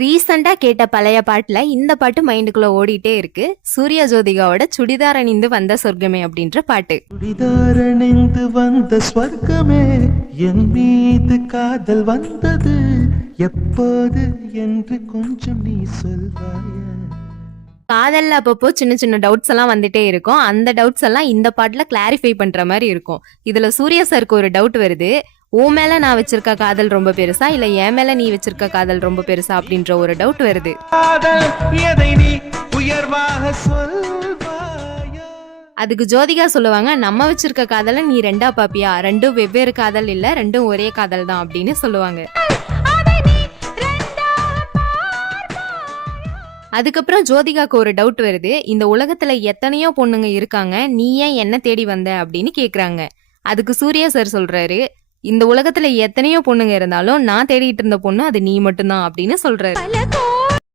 ரீசெண்டா கேட்ட பழைய பாட்டுல இந்த பாட்டு மைண்டுக்குள்ள ஓடிட்டே இருக்கு. சூர்யா ஜோதிகாவோட சுடிதார் அணிந்து வந்த சொர்க்கமே அப்படின்ற பாட்டு. சுடிதார் அணிந்து வந்த ஸ்வர்க்கமே, என் மீது காதல் வந்தது எப்போது என்று கொஞ்சம் நீ சொல்வாயா? காதல்ல அப்பப்போ சின்ன சின்ன டவுட்ஸ் எல்லாம் வந்துட்டே இருக்கும். அந்த டவுட்ஸ் எல்லாம் இந்த பாட்டுல கிளாரிஃபை பண்ற மாதிரி இருக்கும். இதுல சூர்யா சாருக்கு ஒரு டவுட் வருது. உன் மேல நான் வச்சிருக்க காதல் ரொம்ப பெருசா இல்ல என் மேல நீ வச்சிருக்க காதல் ரொம்ப பெருசா அப்படின்ற ஒரு டவுட் வருது. அதுக்கு ஜோதிகா சொல்லுவாங்க, நம்ம வச்சிருக்க காதல நீ ரெண்டா பாப்பியா, ரெண்டும் வெவ்வேறு காதல் இல்ல, ரெண்டும் ஒரே காதல் தான் அப்படின்னு சொல்லுவாங்க. அதுக்கப்புறம் ஜோதிகாக்கு ஒரு டவுட் வருது. இந்த உலகத்துல எத்தனையோ பொண்ணுங்க இருக்காங்க, நீ ஏன் என்ன தேடி வந்த அப்படின்னு கேக்குறாங்க. அதுக்கு சூர்யா சார் சொல்றாரு, இந்த உலகத்துல எத்தனையோ பொண்ணுங்க இருந்தாலும் நான் தேடிட்டு இருந்த பொண்ணு அது நீ மட்டும்தான் அப்படின்னு சொல்றாரு.